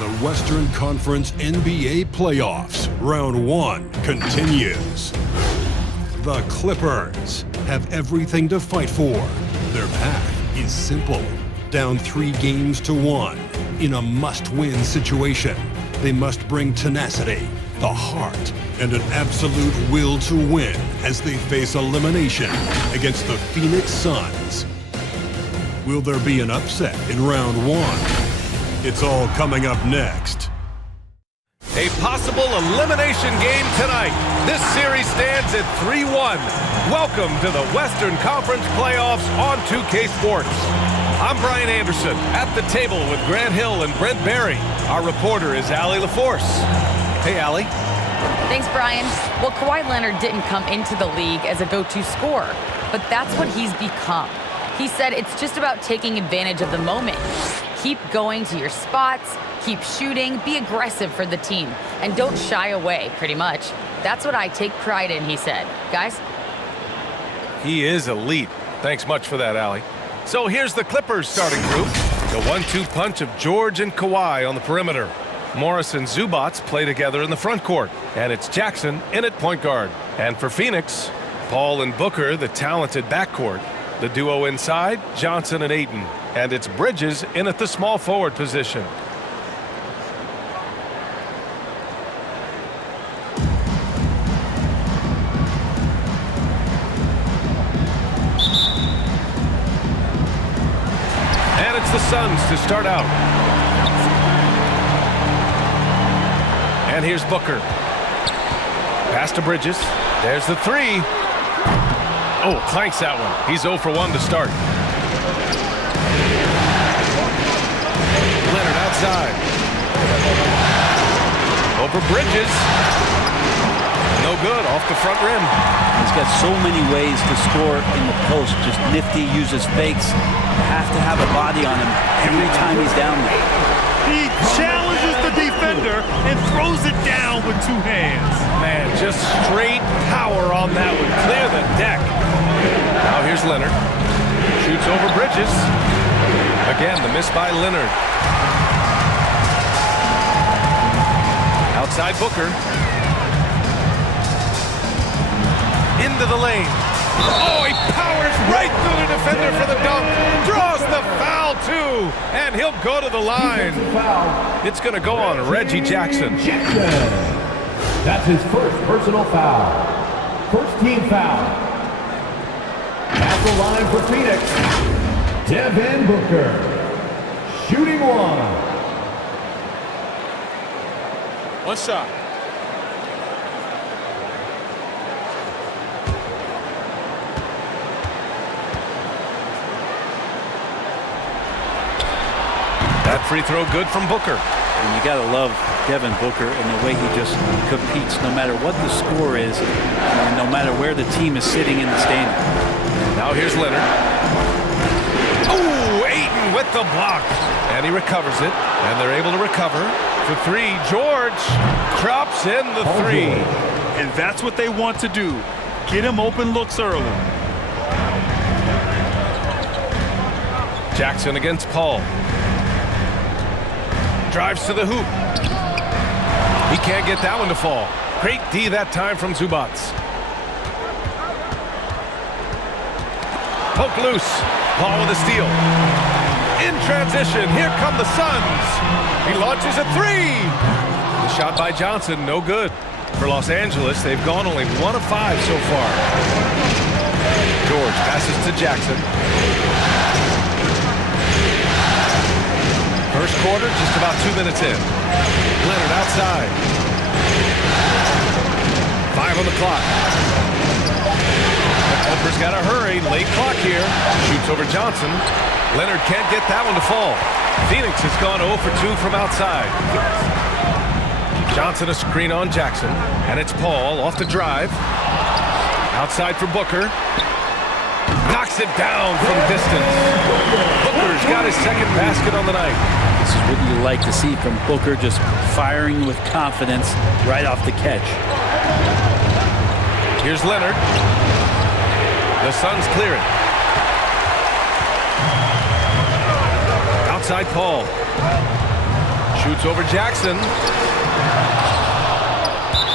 The Western Conference NBA Playoffs, Round 1 continues. The Clippers have everything to fight for. Their path is simple. Down 3 games to 1 in a must-win situation. They must bring tenacity, the heart, and an absolute will to win as they face elimination against the Phoenix Suns. Will there be an upset in Round 1? It's all coming up next. A possible elimination game tonight. This series stands at 3-1. Welcome to the Western Conference Playoffs on 2K Sports. I'm Brian Anderson at the table with Grant Hill and Brent Barry. Our reporter is Allie LaForce. Hey, Allie. Thanks, Brian. Well, Kawhi Leonard didn't come into the league as a go-to scorer, but that's what he's become. He said it's just about taking advantage of the moment. Keep going to your spots, keep shooting, be aggressive for the team, and don't shy away, pretty much. That's what I take pride in, he said. Guys? He is elite. Thanks much for that, Allie. So here's the Clippers starting group. The 1-2 punch of George and Kawhi on the perimeter. Morris and Zubats play together in the front court. And it's Jackson in at point guard. And for Phoenix, Paul and Booker, the talented backcourt. The duo inside, Johnson and Ayton. And it's Bridges in at the small forward position. And it's the Suns to start out. And here's Booker. Pass to Bridges. There's the 3. Oh, clanks that one. He's 0 for 1 to start. Leonard outside. Over Bridges. No good, off the front rim. He's got so many ways to score in the post. Just nifty, uses fakes. You have to have a body on him every time he's down there. He challenges the defender and throws it down with 2 hands. Man, just straight power on that one. Clear the deck. Now here's Leonard. Shoots over Bridges. Again, the miss by Leonard. Outside Booker. Into the lane. Oh, he powers right through the defender for the dunk. Draws the foul, too. And he'll go to the line. It's going to go on Reggie Jackson. That's his first personal foul. First team foul. At the line for Phoenix, Devin Booker. Shooting 1 shot. That free throw good from Booker. And you got to love Devin Booker and the way he just competes no matter what the score is and no matter where the team is sitting in the standing. Now here's Leonard. Oh, Ayton with the block. And he recovers it. And they're able to recover. For 3, George drops in the 3. And that's what they want to do. Get him open looks early. Jackson against Paul. Drives to the hoop. He can't get that one to fall. Great D that time from Zubats. Poke loose. Paul with a steal. In transition, here come the Suns. He launches a 3. The shot by Johnson, no good. For Los Angeles, they've gone only 1 of 5 so far. George passes to Jackson. First quarter, just about 2 minutes in. Leonard outside. 5 on the clock. The Clippers got to hurry. Late clock here. Shoots over Johnson. Leonard can't get that one to fall. Phoenix has gone 0 for 2 from outside. Johnson a screen on Jackson. And it's Paul off the drive. Outside for Booker. Knocks it down from distance. Booker's got his second basket on the night. This is what you like to see from Booker, just firing with confidence right off the catch. Here's Leonard. The Suns clear it. Outside Paul. Shoots over Jackson.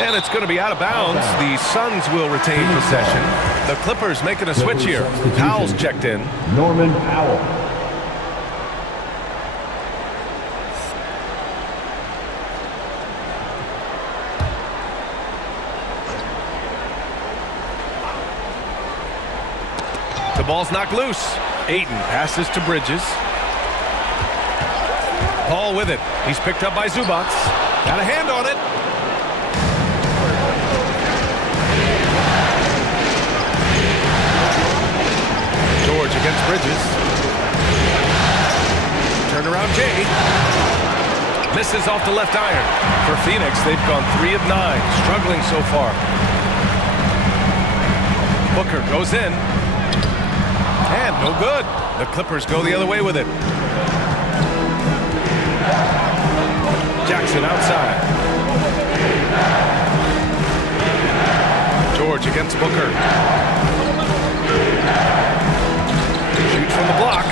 And it's going to be out of bounds. The Suns will retain possession. The Clippers making a switch here. Powell's checked in. Norman Powell. The ball's knocked loose. Ayton passes to Bridges. Paul with it. He's picked up by Zubac. Got a hand on it. George against Bridges. Turnaround Jay. Misses off the left iron. For Phoenix, they've gone 3 of 9. Struggling so far. Booker goes in. And no good. The Clippers go the other way with it. Jackson outside. George against Booker. Shoots from the block.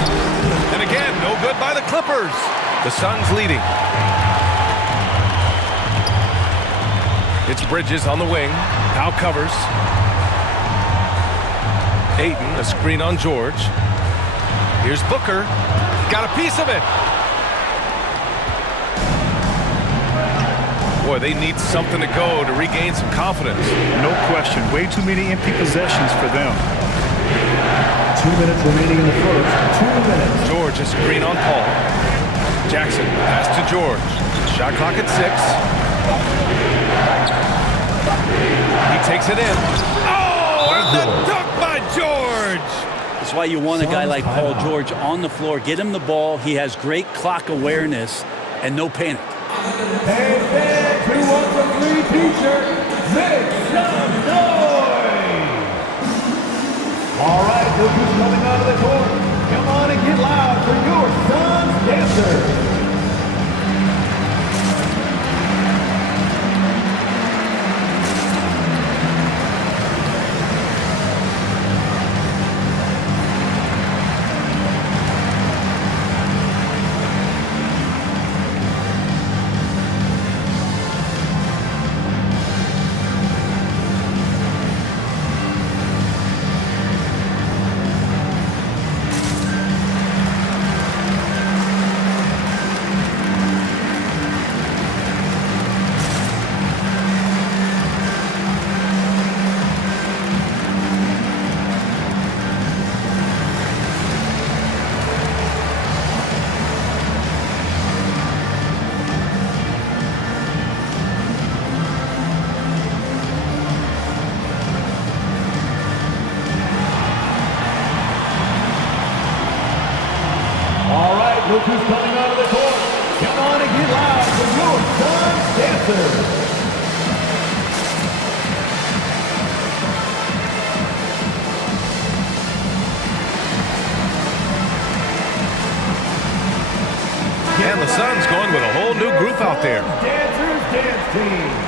And again, no good by the Clippers. The Suns leading. It's Bridges on the wing. Now covers. Ayton, a screen on George. Here's Booker. Got a piece of it. Boy, they need something to go to regain some confidence. No question. Way too many empty possessions for them. 2 minutes remaining in the first. 2 minutes. George, a screen on Paul. Jackson, pass to George. Shot clock at 6. He takes it in. Oh, and the dunk by George! That's why you want a guy like Paul George on the floor. Get him the ball. He has great clock awareness and no panic. Hey, fans, who wants a free t-shirt? Make some noise! All right, look who's coming out of the court. Come on and get loud for your Suns dancers. Look who's coming out of the court. Come on and get loud for your Suns dancers. And the Suns going with a whole new group out there. Dancers Dance Team.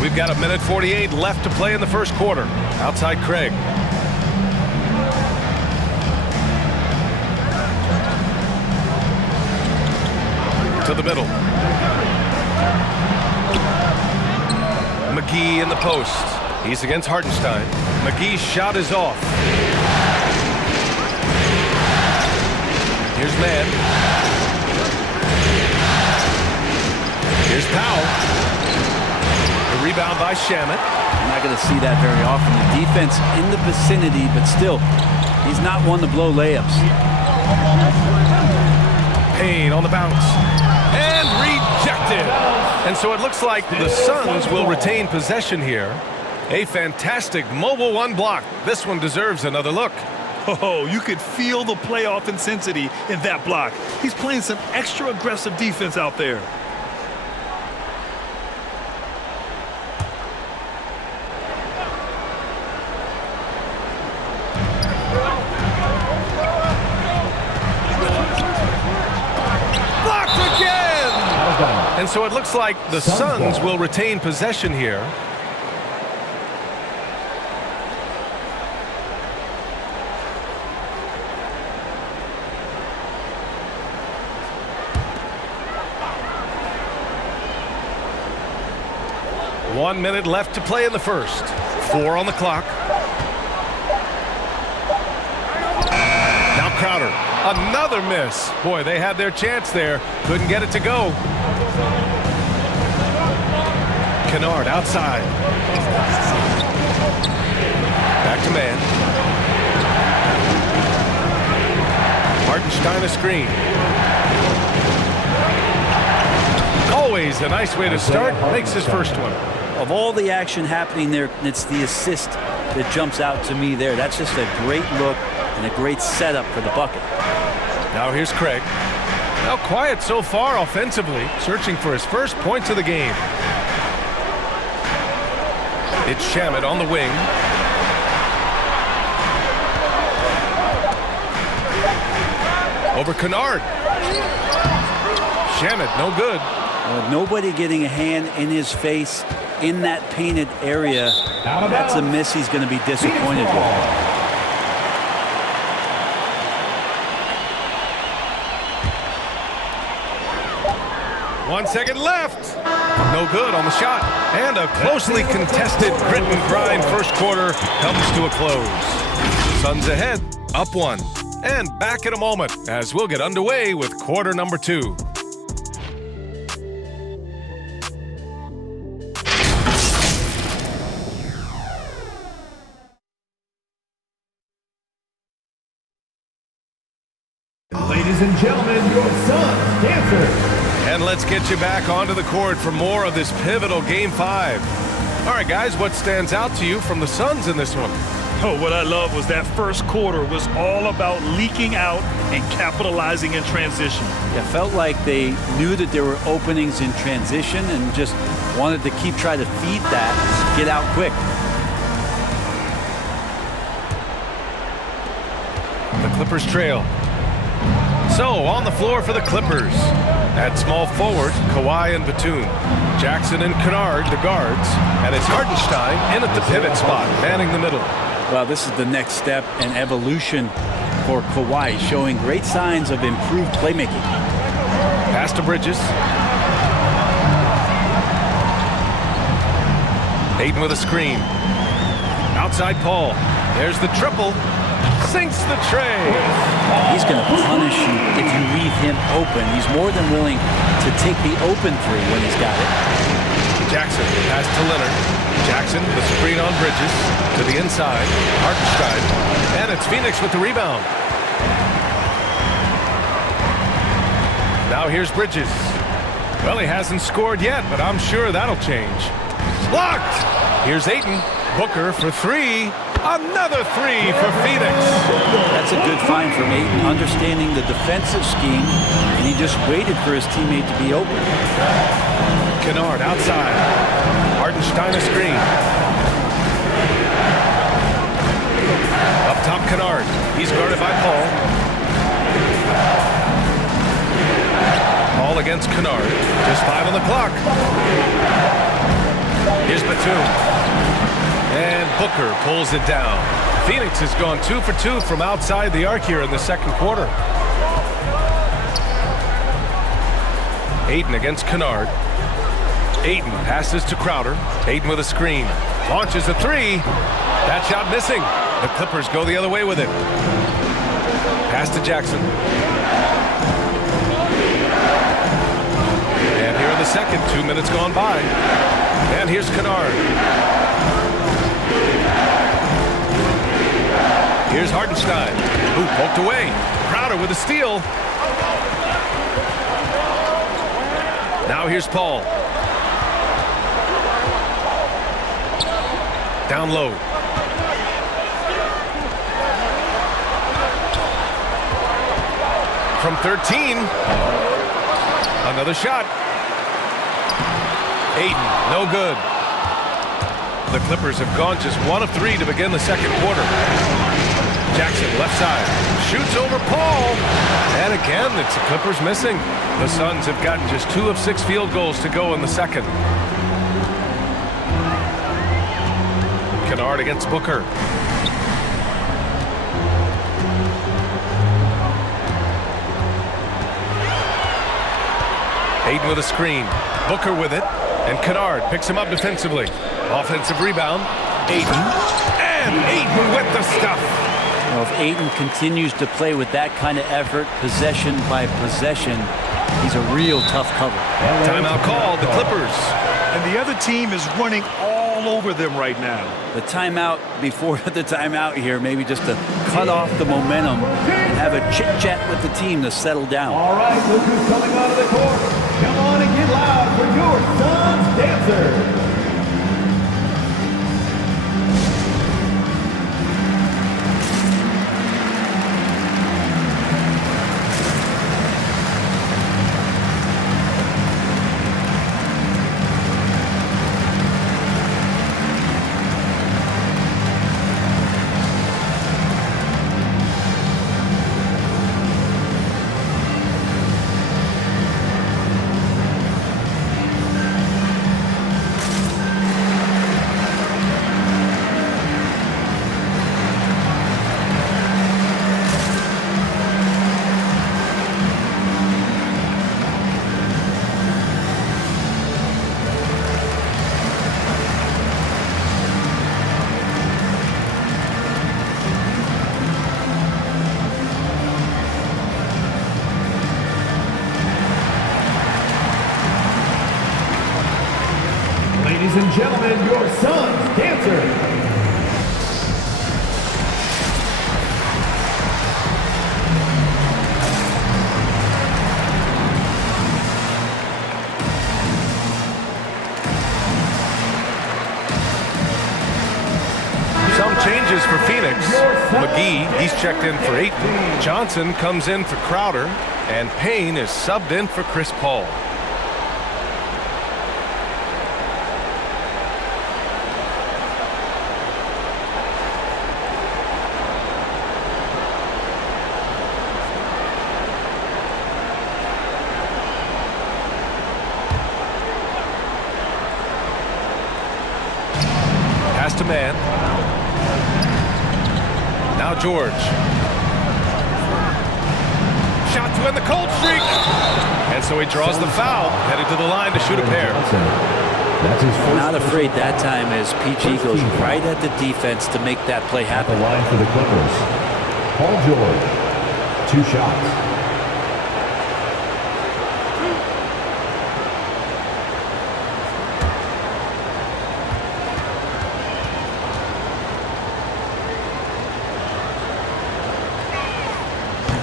We've got 1:48 left to play in the first quarter. Outside Craig. To the middle. McGee in the post. He's against Hartenstein. McGee's shot is off. Here's Mann. Here's Powell. Rebound by Shamet. You're not going to see that very often. The defense in the vicinity, but still, he's not one to blow layups. Payne on the bounce. And rejected. And so it looks like the Suns will retain possession here. A fantastic mobile one block. This one deserves another look. Oh, you could feel the playoff intensity in that block. He's playing some extra aggressive defense out there. So it looks like the Suns will retain possession here. One minute left to play in the first. 4 on the clock. Now Crowder. Another miss. Boy, they had their chance there. Couldn't get it to go. Kennard outside. Back to man. Hartenstein a screen. Always a nice way to start. Makes his first one. Of all the action happening there, it's the assist that jumps out to me there. That's just a great look and a great setup for the bucket. Now here's Craig. Now quiet so far offensively, searching for his first points of the game. It's Shamet on the wing. Over Kennard. Shamet, no good. Nobody getting a hand in his face in that painted area. That's a miss he's going to be disappointed with. 1 second left. No good on the shot. And a closely contested grit and grind first quarter comes to a close. Suns ahead, up 1. And back in a moment as we'll get underway with quarter number 2. Ladies and gentlemen, your Suns dancers. And let's get you back onto the court for more of this pivotal Game 5. All right, guys, what stands out to you from the Suns in this one? Oh, what I love was that first quarter was all about leaking out and capitalizing in transition. It felt like they knew that there were openings in transition and just wanted to keep trying to feed that, get out quick. The Clippers trail. So, on the floor for the Clippers. At small forward, Kawhi and Batum. Jackson and Kennard, the guards. And it's Hartenstein in at the pivot spot, manning the middle. Well, this is the next step in evolution for Kawhi, showing great signs of improved playmaking. Pass to Bridges. Ayton with a screen. Outside Paul. There's the triple. Sinks the tray. He's going to punish you if you leave him open. He's more than willing to take the open three when he's got it. Jackson pass to Leonard. Jackson, the screen on Bridges. To the inside. Hartenstein. And it's Phoenix with the rebound. Now here's Bridges. Well, he hasn't scored yet, but I'm sure that'll change. Blocked! Here's Ayton. Booker for 3. Another 3 for Phoenix. That's a good find from Ayton, understanding the defensive scheme, and he just waited for his teammate to be open. Kennard outside. Hartenstein a screen. Up top, Kennard. He's guarded by Paul. Paul against Kennard. Just 5 on the clock. Here's Batum. And Booker pulls it down. Phoenix has gone 2 for 2 from outside the arc here in the second quarter. Ayton against Kennard. Ayton passes to Crowder. Ayton with a screen. Launches a 3. That shot missing. The Clippers go the other way with it. Pass to Jackson. And here in the second, 2 minutes gone by. And here's Kennard. Here's Hartenstein, who poked away. Crowder with a steal. Now here's Paul. Down low. From 13. Another shot. Ayton, no good. The Clippers have gone just 1 of 3 to begin the second quarter. Jackson, left side. Shoots over Paul. And again, it's the Clippers missing. The Suns have gotten just 2 of 6 field goals to go in the second. Kennard against Booker. Ayton with a screen. Booker with it. And Kennard picks him up defensively. Offensive rebound. Ayton. And Ayton with the stuff. Well, if Ayton continues to play with that kind of effort, possession by possession, he's a real tough cover. Timeout called, the Clippers. And the other team is running all over them right now. The timeout before the timeout here, maybe just to cut off the momentum and have a chit-chat with the team to settle down. All right, look who's coming onto the court. Come on and get loud for your Suns dancer. Ladies and gentlemen, your Suns dancer. Some changes for Phoenix. McGee, he's checked in for Ayton. Johnson comes in for Crowder. And Payne is subbed in for Chris Paul. Pass to man. Now George. Shot to end the cold streak. And so he draws the foul, headed to the line to shoot a pair. That's his first. Not afraid that time as PG goes right at the defense to make that play happen. The line for the Clippers. Paul George. 2 shots.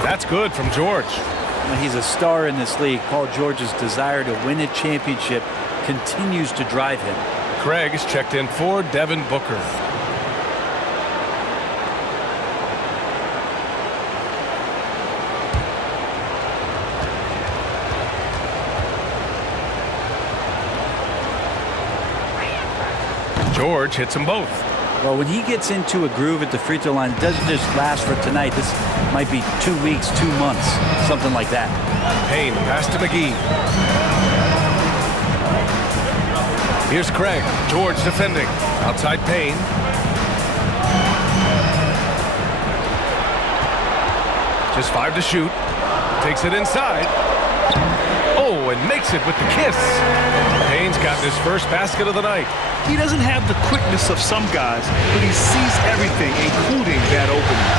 That's good from George. He's a star in this league. Paul George's desire to win a championship continues to drive him. Craig is checked in for Devin Booker. George hits them both. Well, when he gets into a groove at the free throw line, it doesn't just last for tonight. This might be 2 weeks, 2 months, something like that. Payne, pass to McGee. Here's Craig. George defending. Outside Payne. Just 5 to shoot. Takes it inside. Oh, and makes it with the kiss. Payne's gotten his first basket of the night. He doesn't have the quickness of some guys, but he sees everything, including that opening.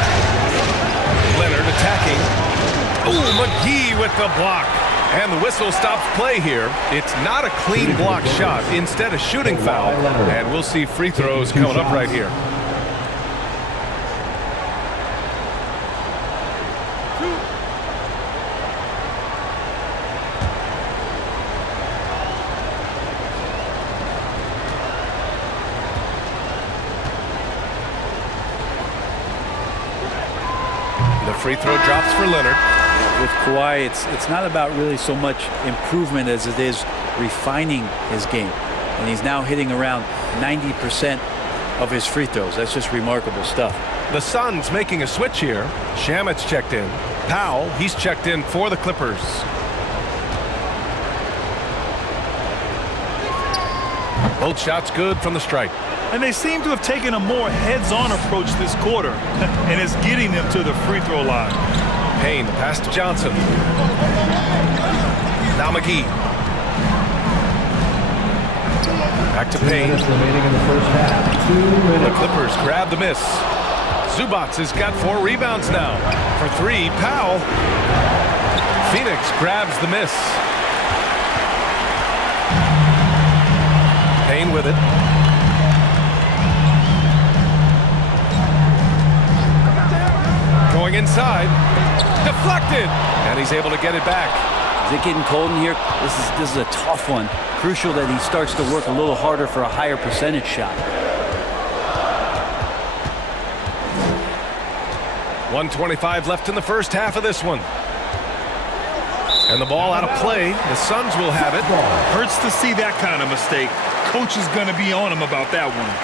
Leonard attacking. Oh, McGee with the block. And the whistle stops play here. It's not a clean block shot, instead a shooting foul. And we'll see free throws coming up right here. Free throw drops for Leonard. With Kawhi, it's not about really so much improvement as it is refining his game. And he's now hitting around 90% of his free throws. That's just remarkable stuff. The Suns making a switch here. Shamet's checked in. Powell, he's checked in for the Clippers. Both shots good from the stripe. And they seem to have taken a more heads-on approach this quarter, and it's getting them to the free throw line. Payne, the pass to Johnson. Now McGee. Back to Payne. Remaining in the first half. 2 minutes. The Clippers grab the miss. Zubats has got 4 rebounds now. For 3, Powell. Phoenix grabs the miss. Payne with it. Going inside. Deflected. And he's able to get it back. Is it getting cold in here? This is a tough one. Crucial that he starts to work a little harder for a higher percentage shot. 1:25 left in the first half of this one. And the ball out of play. The Suns will have it. Hurts to see that kind of mistake. Coach is going to be on him about that one.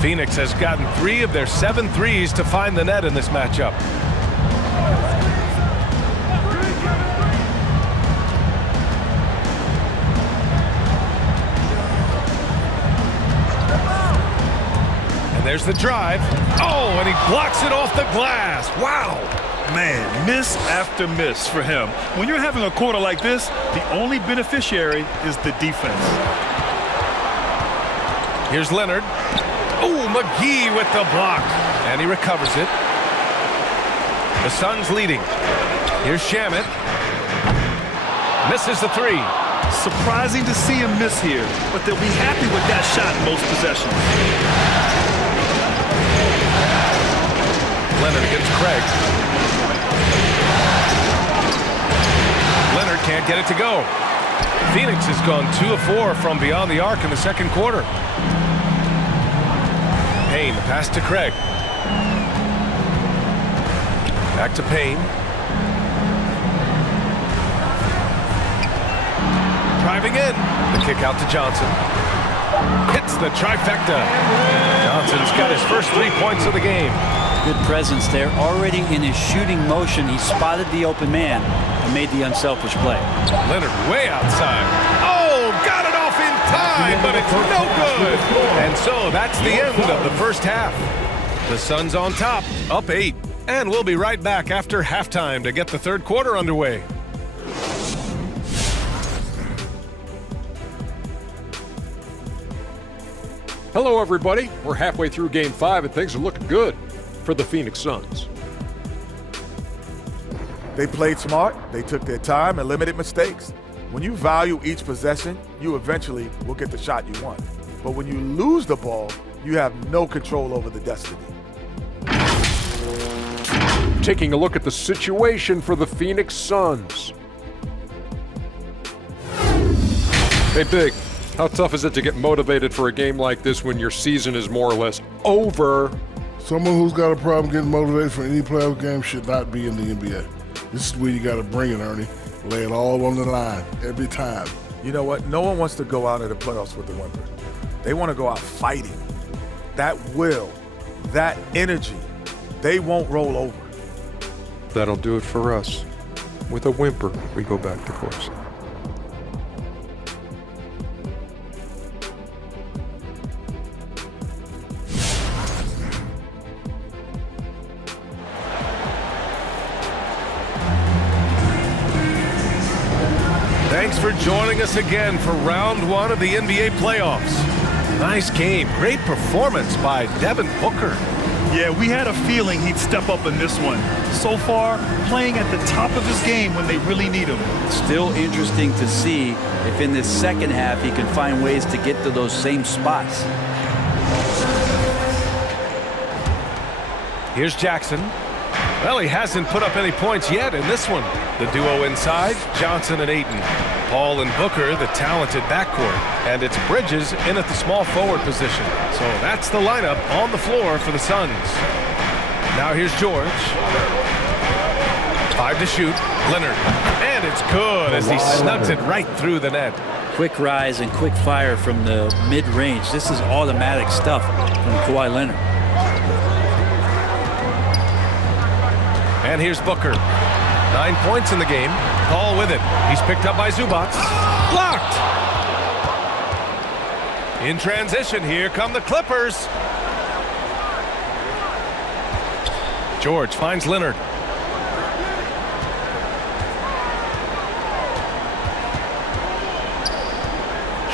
Phoenix has gotten 3 of their 7 threes to find the net in this matchup. And there's the drive. Oh, and he blocks it off the glass. Wow. Man, miss after miss for him. When you're having a quarter like this, the only beneficiary is the defense. Here's Leonard. Oh, McGee with the block. And he recovers it. The Suns leading. Here's Shamet. Misses the 3. Surprising to see him miss here, but they'll be happy with that shot in most possessions. Leonard against Craig. Leonard can't get it to go. Phoenix has gone 2 of 4 from beyond the arc in the second quarter. Payne, pass to Craig. Back to Payne. Driving in. The kick out to Johnson. Hits the trifecta. Johnson's got his first 3 points of the game. Good presence there. Already in his shooting motion, he spotted the open man and made the unselfish play. Leonard way outside. Oh, got it off in time, but it's no good. And so that's the end of the first half. The Suns on top, up 8. And we'll be right back after halftime to get the third quarter underway. Hello, everybody. We're halfway through Game 5, and things are looking good for the Phoenix Suns. They played smart, they took their time and limited mistakes. When you value each possession, you eventually will get the shot you want. But when you lose the ball, you have no control over the destiny. Taking a look at the situation for the Phoenix Suns. Hey, Big, how tough is it to get motivated for a game like this when your season is more or less over? Someone who's got a problem getting motivated for any playoff game should not be in the NBA. This is where you got to bring it, Ernie. Lay it all on the line every time. You know what? No one wants to go out of the playoffs with a whimper. They want to go out fighting. That will, that energy, they won't roll over. That'll do it for us. With a whimper, we go back to course. Thanks for joining us again for round 1 of the NBA playoffs. Nice game. Great performance by Devin Booker. Yeah, we had a feeling he'd step up in this one. So far, playing at the top of his game when they really need him. Still interesting to see if in this second half he can find ways to get to those same spots. Here's Jackson. Well, he hasn't put up any points yet in this one. The duo inside, Johnson and Ayton. Paul and Booker, the talented backcourt. And it's Bridges in at the small forward position. So that's the lineup on the floor for the Suns. Now here's George. 5 to shoot. Leonard. And it's good as he snugs it right through the net. quick rise and quick fire from the mid-range. This is automatic stuff from Kawhi Leonard. And here's Booker. 9 points in the game. Paul with it. He's picked up by Zubac. Blocked! In transition, here come the Clippers. George finds Leonard.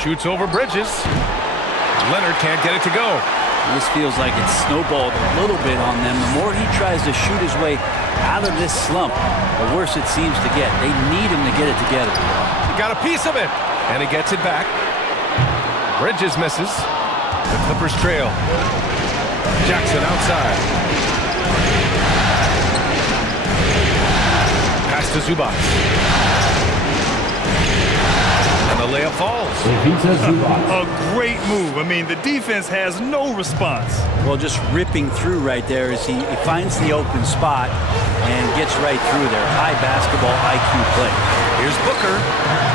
Shoots over Bridges. Leonard can't get it to go. This feels like it's snowballed a little bit on them. The more he tries to shoot his way out of this slump, the worse it seems to get. They need him to get it together. He got a piece of it, and he gets it back. Bridges misses. The Clippers trail. Jackson outside. Pass to Zubac. And the layup falls. A great move. I mean, the defense has no response. Well, just ripping through right there as he finds the open spot and gets right through there. High basketball IQ play. Here's Booker.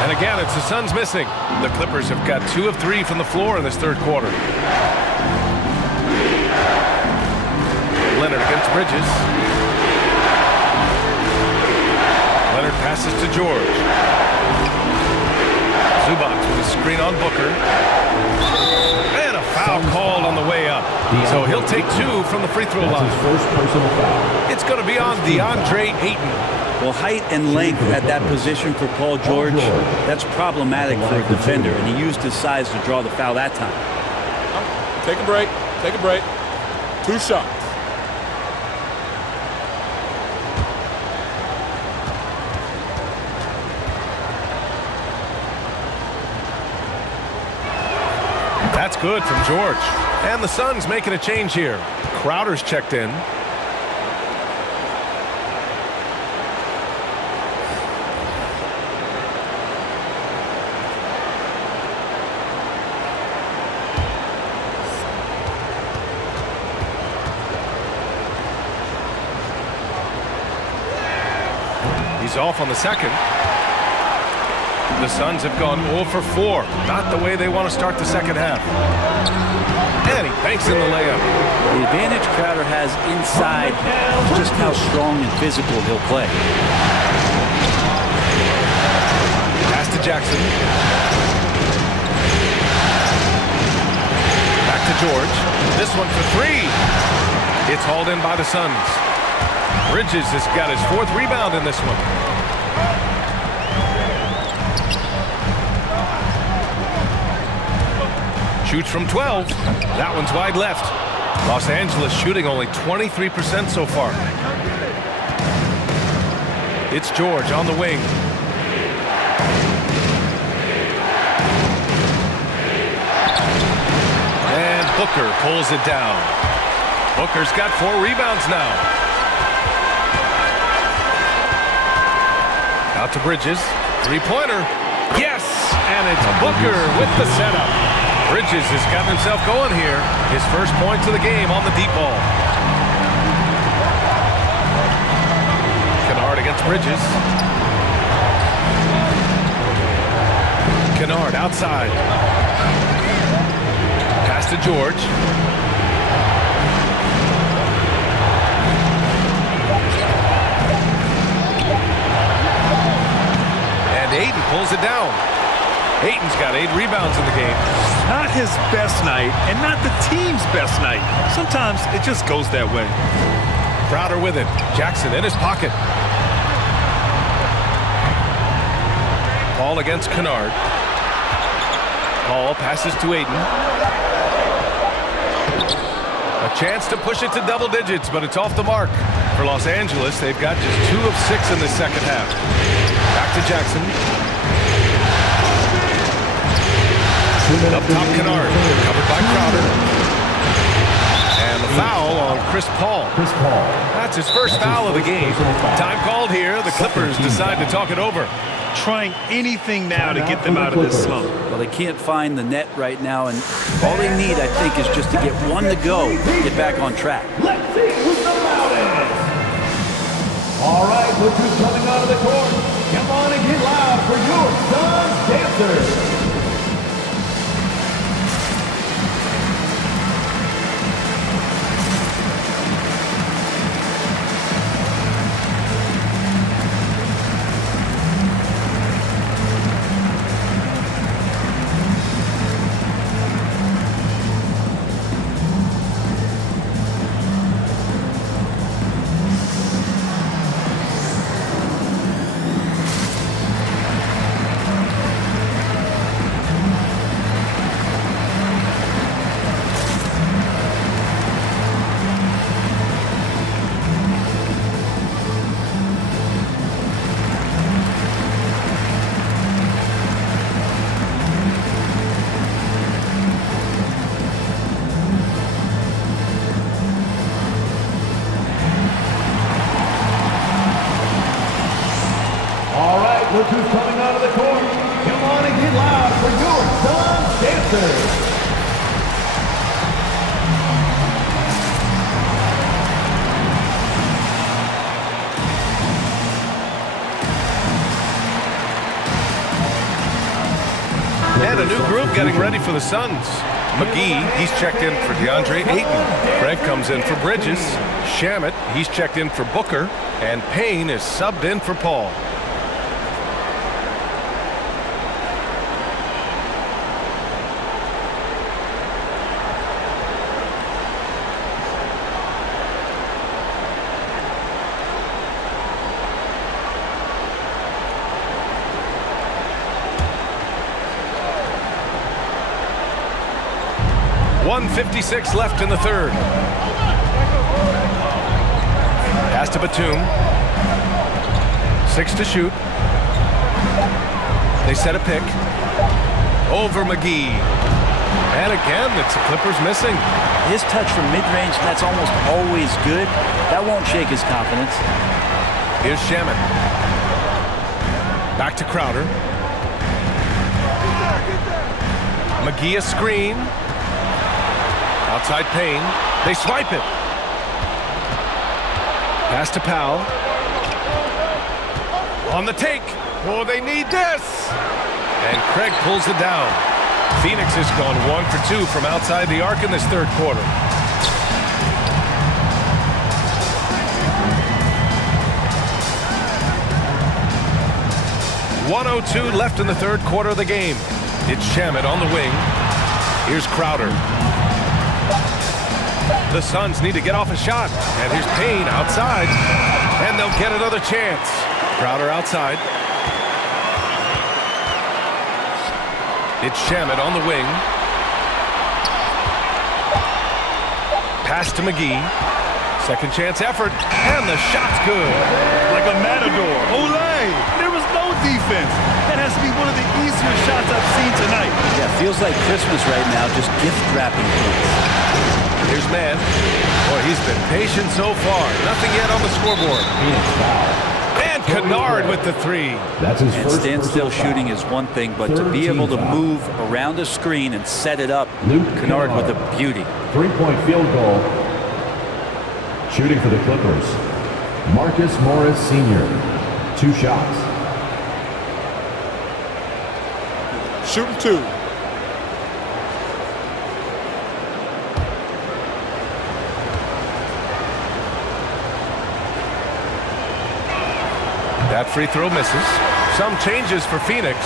And again, it's the Suns missing. The Clippers have got 2 of 3 from the floor in this third quarter. Leonard against Bridges. Leonard passes to George. Zubac with a screen on Booker. And a foul called on the way up. So he'll take 2 from the free throw line. First personal foul. It's going to be on DeAndre Ayton. Well, height and length at that position for Paul George, that's problematic for a defender, and he used his size to draw the foul that time. Take a break. Take a break. 2 shots. That's good from George. And the Suns making a change here. Crowder's checked in. He's off on the second. The Suns have gone 0 for 4. Not the way they want to start the second half. And he banks in the layup. The advantage Crowder has inside is just how strong and physical he'll play. Pass to Jackson. Back to George. This one for 3. It's hauled in by the Suns. Bridges has got his 4th rebound in this one. Shoots from 12. That one's wide left. Los Angeles shooting only 23% so far. It's George on the wing. And Booker pulls it down. Booker's got 4 rebounds now. Out to Bridges. 3-pointer. Yes! And it's Booker with the setup. Bridges has gotten himself going here. His first points of the game on the deep ball. Kennard against Bridges. Kennard outside. Pass to George. And Ayton pulls it down. Ayton's got 8 rebounds in the game. Not his best night, and not the team's best night. Sometimes it just goes that way. Crowder with it. Jackson in his pocket. Paul against Kennard. Paul passes to Ayton. A chance to push it to double digits, but it's off the mark. For Los Angeles, they've got just 2 of 6 in the second half. Back to Jackson. Up top, Kennard, covered by Crowder. And the foul on Chris Paul. That's his first foul of the game. Time called here. The Clippers decide to talk it over. Trying anything now to get them out of this slump. Well, they can't find the net right now, and all they need, I think, is just to get 1 to go, get back on track. Let's see who's the loudest. All right, look who's coming out of the court. Come on and get loud for your Suns dancers. And a new group getting ready for the Suns. McGee, he's checked in for DeAndre Ayton. Craig comes in for Bridges. Shamet, he's checked in for Booker. And Payne is subbed in for Paul. .156 left in the third. Pass to Batum. 6 to shoot. They set a pick. Over McGee. And again, it's the Clippers missing. His touch from mid-range, that's almost always good. That won't shake his confidence. Here's Shamet. Back to Crowder. McGee a screen. Outside Payne. They swipe it. Pass to Powell. On the take. Oh, they need this. And Craig pulls it down. Phoenix has gone 1 for 2 from outside the arc in this third quarter. .102 left in the third quarter of the game. It's Shamet on the wing. Here's Crowder. The Suns need to get off a shot. And here's Payne outside. And they'll get another chance. Crowder outside. It's Shamet on the wing. Pass to McGee. Second chance effort. And the shot's good. Like a matador. Olay! There was no defense. That has to be one of the easier shots I've seen tonight. Yeah, feels like Christmas right now, just gift wrapping things. Here's Mann. Boy, he's been patient so far. Nothing yet on the scoreboard. And Kennard with the three. That's his and first standstill shooting is one thing, but to be able to move around a screen and set it up, Kennard with a beauty. 3-point field goal. Shooting for the Clippers. Marcus Morris Sr. 2 shots. Shooting 2. That free throw misses. Some changes for Phoenix.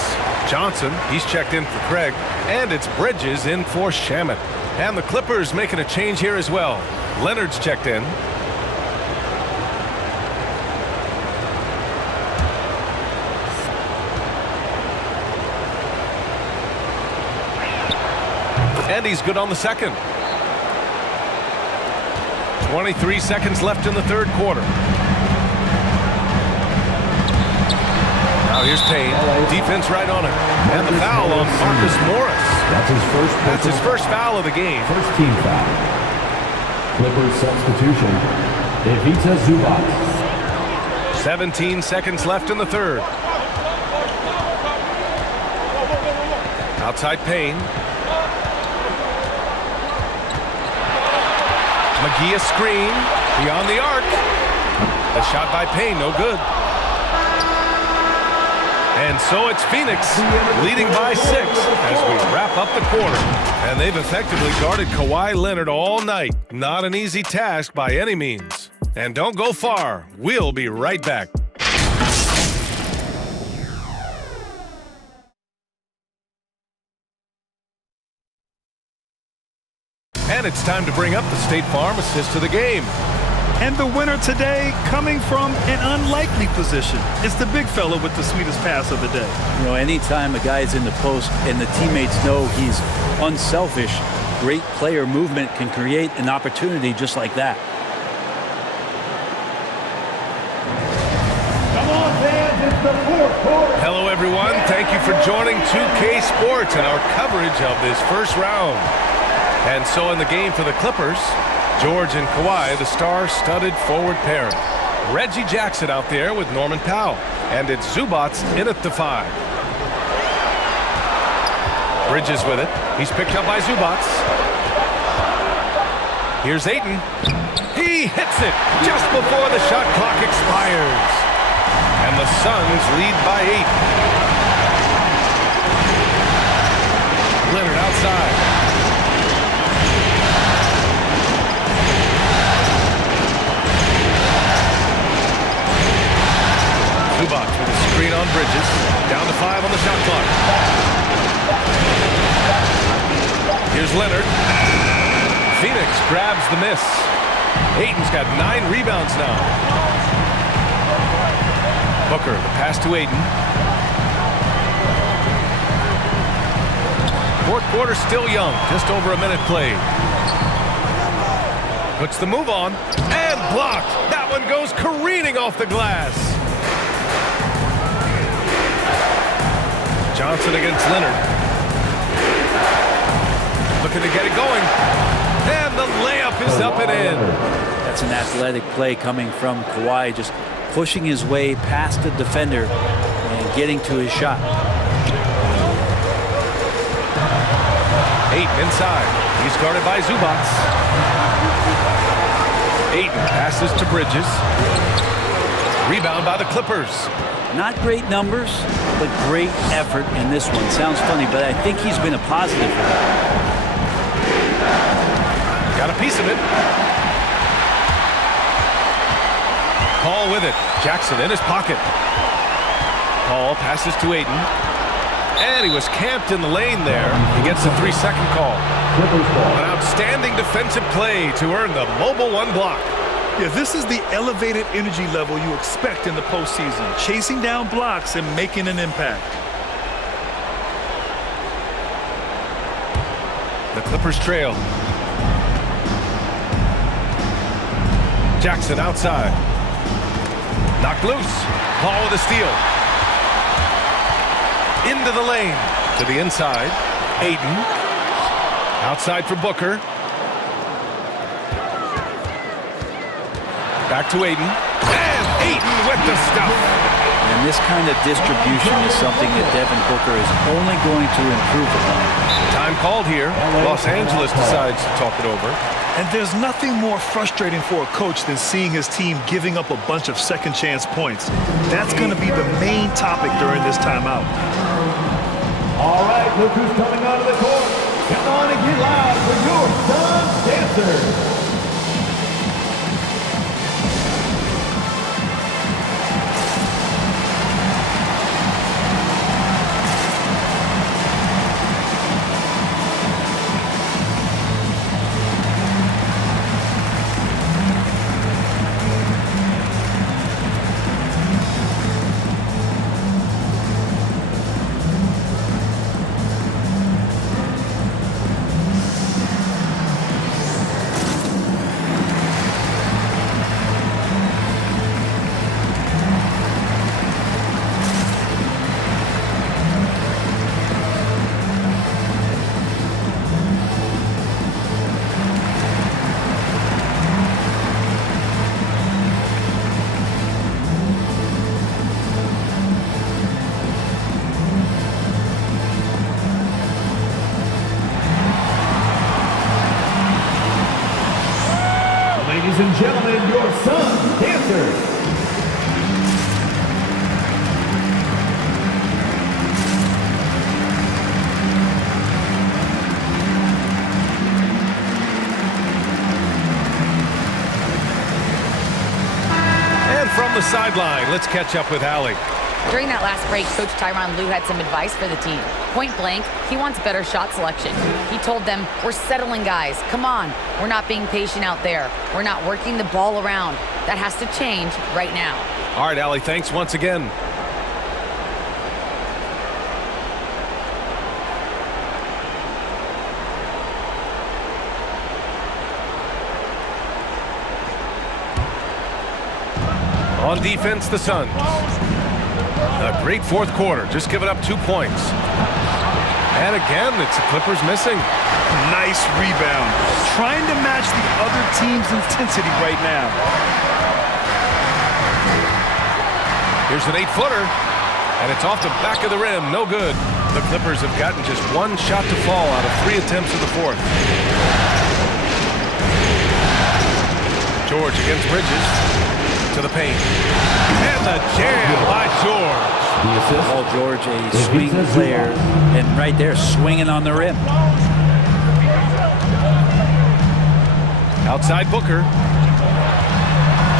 Johnson, he's checked in for Craig. And it's Bridges in for Shamet. And the Clippers making a change here as well. Leonard's checked in. And he's good on the second. 23 seconds left in the third quarter. Now here's Payne. Defense right on it. And the foul on Marcus Morris. That's his first foul of the game. First team foul. Clippers substitution. Ivica Zubac. 17 seconds left in the third. Outside Payne. McGee a screen. Beyond the arc. A shot by Payne, no good. And so it's Phoenix leading by 6 as we wrap up the quarter. And they've effectively guarded Kawhi Leonard all night. Not an easy task by any means. And don't go far. We'll be right back. And it's time to bring up the State Farm assist of the game. And the winner today coming from an unlikely position. It's the big fella with the sweetest pass of the day. You know, anytime a guy is in the post and the teammates know he's unselfish, great player movement can create an opportunity just like that. Come on, fans, it's the fourth quarter. Hello, everyone. Thank you for joining 2K Sports and our coverage of this first round. And so in the game for the Clippers, George and Kawhi, the star-studded forward pairing. Reggie Jackson out there with Norman Powell. And it's Zubac in at the 5. Bridges with it. He's picked up by Zubac. Here's Ayton. He hits it just before the shot clock expires. And the Suns lead by 8. inside. Zubac with a screen on Bridges. Down to 5 on the shot clock. Here's Leonard. Phoenix grabs the miss. Ayton's got 9 rebounds now. Booker, the pass to Ayton. Fourth quarter still young, just over a minute played. Puts the move on, and blocked. That one goes careening off the glass. Johnson against Leonard. Looking to get it going. And the layup is up and in. That's an athletic play coming from Kawhi, just pushing his way past the defender and getting to his shot. Ayton inside. He's guarded by Zubac. Ayton passes to Bridges. Rebound by the Clippers. Not great numbers, but great effort in this one. Sounds funny, but I think he's been a positive for them. Got a piece of it. Paul with it. Jackson in his pocket. Paul passes to Ayton. And he was camped in the lane there. He gets a 3-second call. An outstanding defensive play to earn the mobile 1 block. Yeah, this is the elevated energy level you expect in the postseason. Chasing down blocks and making an impact. The Clippers trail. Jackson outside. Knocked loose. Paul with a steal. Into the lane. To the inside. Ayton. Outside for Booker. Back to Ayton. And Ayton with the stuff. And this kind of distribution is something that Devin Booker is only going to improve upon. Time called here. Los Angeles decides to talk it over. And there's nothing more frustrating for a coach than seeing his team giving up a bunch of second chance points. That's going to be the main topic during this timeout. All right, look who's coming onto the court. Come on and get loud for your Suns dancers. Ladies and gentlemen, your Suns dancers. And from the sideline, let's catch up with Allie. During that last break, Coach Tyronn Lue had some advice for the team. Point blank, he wants better shot selection. He told them, we're settling, guys. Come on. We're not being patient out there. We're not working the ball around. That has to change right now. All right, Allie, thanks once again. On defense, the Suns. A great fourth quarter, just giving up 2 points. And again, it's the Clippers missing. Nice rebound. Trying to match the other team's intensity right now. Here's an 8-footer, and it's off the back of the rim. No good. The Clippers have gotten just 1 shot to fall out of 3 attempts in the fourth. George against Bridges. To the paint. And the jam by George. Paul George, a swing player, and right there swinging on the rim. Outside Booker.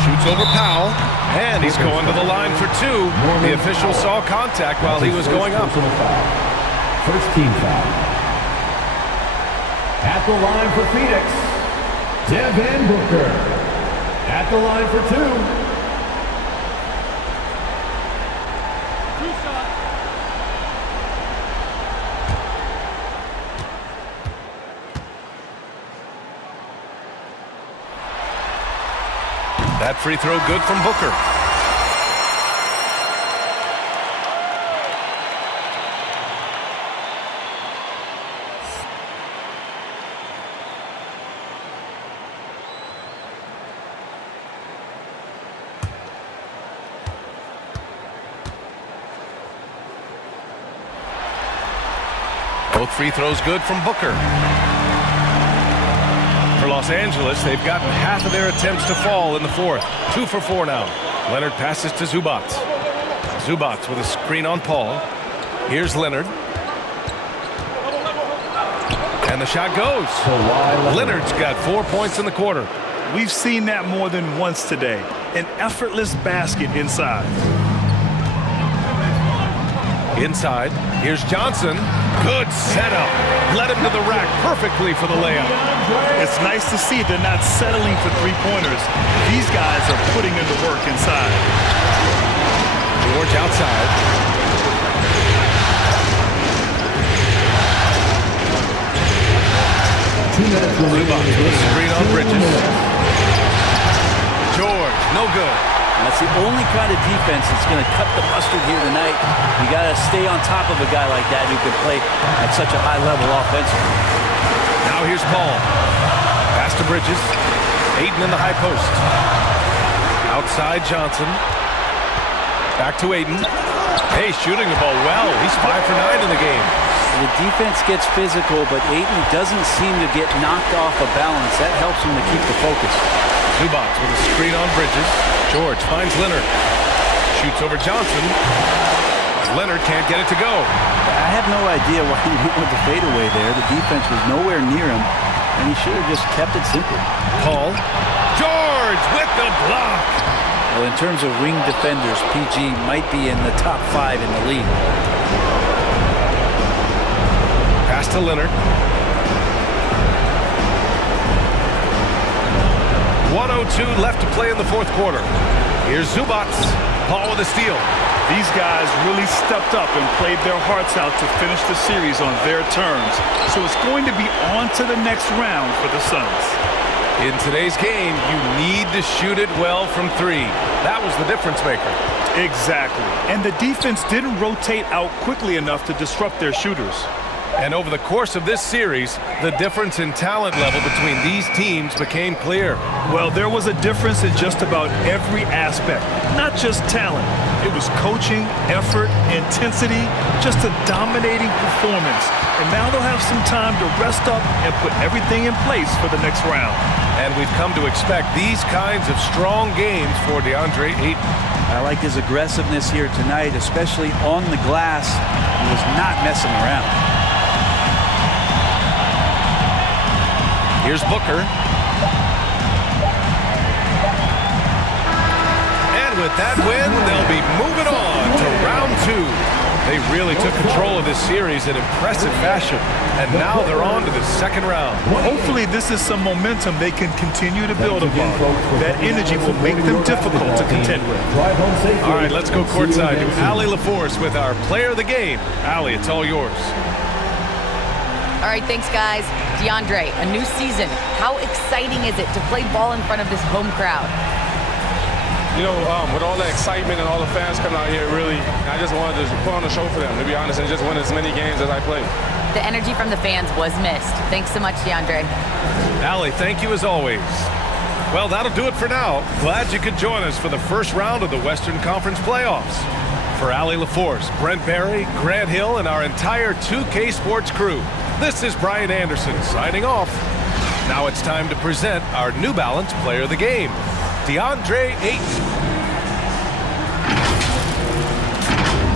Shoots over Powell. And he's going to the line for two. The official saw contact while he was going up. First team foul. At the line for Phoenix, Devin Booker. At the line for two. That free throw good from Booker. Both free throws good from Booker. For Los Angeles, they've gotten half of their attempts to fall in the fourth. 2 for 4 now. Leonard passes to Zubats. Zubats with a screen on Paul. Here's Leonard. And the shot goes. Leonard's got 4 points in the quarter. We've seen that more than once today. An effortless basket inside. Inside, here's Johnson. Good setup. Led him to the rack perfectly for the layup. It's nice to see they're not settling for three-pointers. These guys are putting in the work inside. George outside. Zubac with a screen on Bridges. George, no good. That's the only kind of defense that's going to cut the mustard here tonight. You got to stay on top of a guy like that who can play at such a high level offensively. Now here's Paul. Pass to Bridges. Ayton in the high post. Outside Johnson. Back to Ayton. Hey, shooting the ball well. He's 5 for 9 in the game. The defense gets physical, but Ayton doesn't seem to get knocked off of balance. That helps him to keep the focus. Zubac with a screen on Bridges. George finds Leonard. Shoots over Johnson. Leonard can't get it to go. I have no idea why he went with the fadeaway there. The defense was nowhere near him, and he should have just kept it simple. Paul. George with the block. Well, in terms of wing defenders, PG might be in the top 5 in the league. Pass to Leonard. 1:02 left to play in the fourth quarter. Here's Zubats. Paul with a steal. These guys really stepped up and played their hearts out to finish the series on their terms. So it's going to be on to the next round for the Suns. In today's game, you need to shoot it well from 3. That was the difference maker. Exactly. And the defense didn't rotate out quickly enough to disrupt their shooters. And over the course of this series, the difference in talent level between these teams became clear. Well, there was a difference in just about every aspect, not just talent. It was coaching, effort, intensity, just a dominating performance. And now they'll have some time to rest up and put everything in place for the next round. And we've come to expect these kinds of strong games for DeAndre Ayton. I like his aggressiveness here tonight, especially on the glass. He was not messing around. Here's Booker. And with that win, they'll be moving on to round 2. They really took control of this series in impressive fashion, and now they're on to the second round. Hopefully this is some momentum they can continue to build upon. That energy will make them difficult to contend with. All right, let's go courtside to Allie LaForce with our player of the game. Allie, it's all yours. All right, thanks, guys. DeAndre, a new season. How exciting is it to play ball in front of this home crowd? You know, with all the excitement and all the fans coming out here, really, I just wanted to put on a show for them, to be honest, and just win as many games as I played. The energy from the fans was missed. Thanks so much, DeAndre. Allie, thank you as always. Well, that'll do it for now. Glad you could join us for the first round of the Western Conference playoffs. For Allie LaForce, Brent Barry, Grant Hill, and our entire 2K Sports crew, this is Brian Anderson signing off. Now it's time to present our New Balance Player of the Game, DeAndre Ayton.